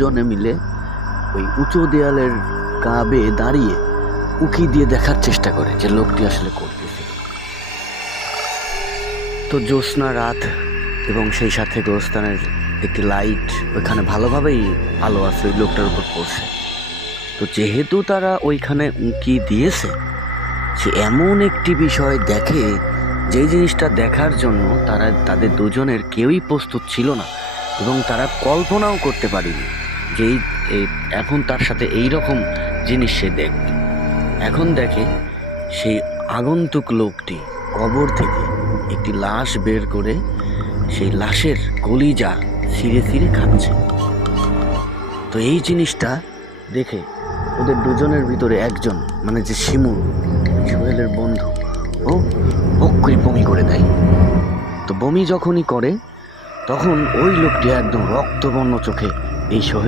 জনে মিলে ওই উঁচু দেয়ালের গা বেয়ে দাঁড়িয়ে উকি দিয়ে দেখার চেষ্টা করে যে লোকটি আসলে করতেছে। তো জ্যোৎস্না রাত এবং সেই সাথে গোরস্থানের একটি লাইট ওইখানে ভালোভাবেই আলো আছে ওই লোকটার উপর পড়ছে। তো যেহেতু তারা ওইখানে উঁকি দিয়েছে, সে এমন একটি বিষয় দেখে যেই জিনিসটা দেখার জন্য তাদের দুজনের কেউই প্রস্তুত ছিল না এবং তারা কল্পনাও করতে পারেনি যে এখন তার সাথে এই রকম জিনিস সে দেখবে। এখন দেখে সেই আগন্তুক লোকটি কবর থেকে একটি লাশ বের করে সেই লাশের কলিজা ছিঁড়ে ছিঁড়ে খাচ্ছে। তো এই জিনিসটা দেখে ওদের দুজনের ভিতরে একজন, মানে যে শিমুল, সোহেলের বন্ধু, ও বক্রি বমি করে দেয়। তো বমি যখনই করে তখন ওই লোকটি একদম রক্তবর্ণ চোখে এই সোহেল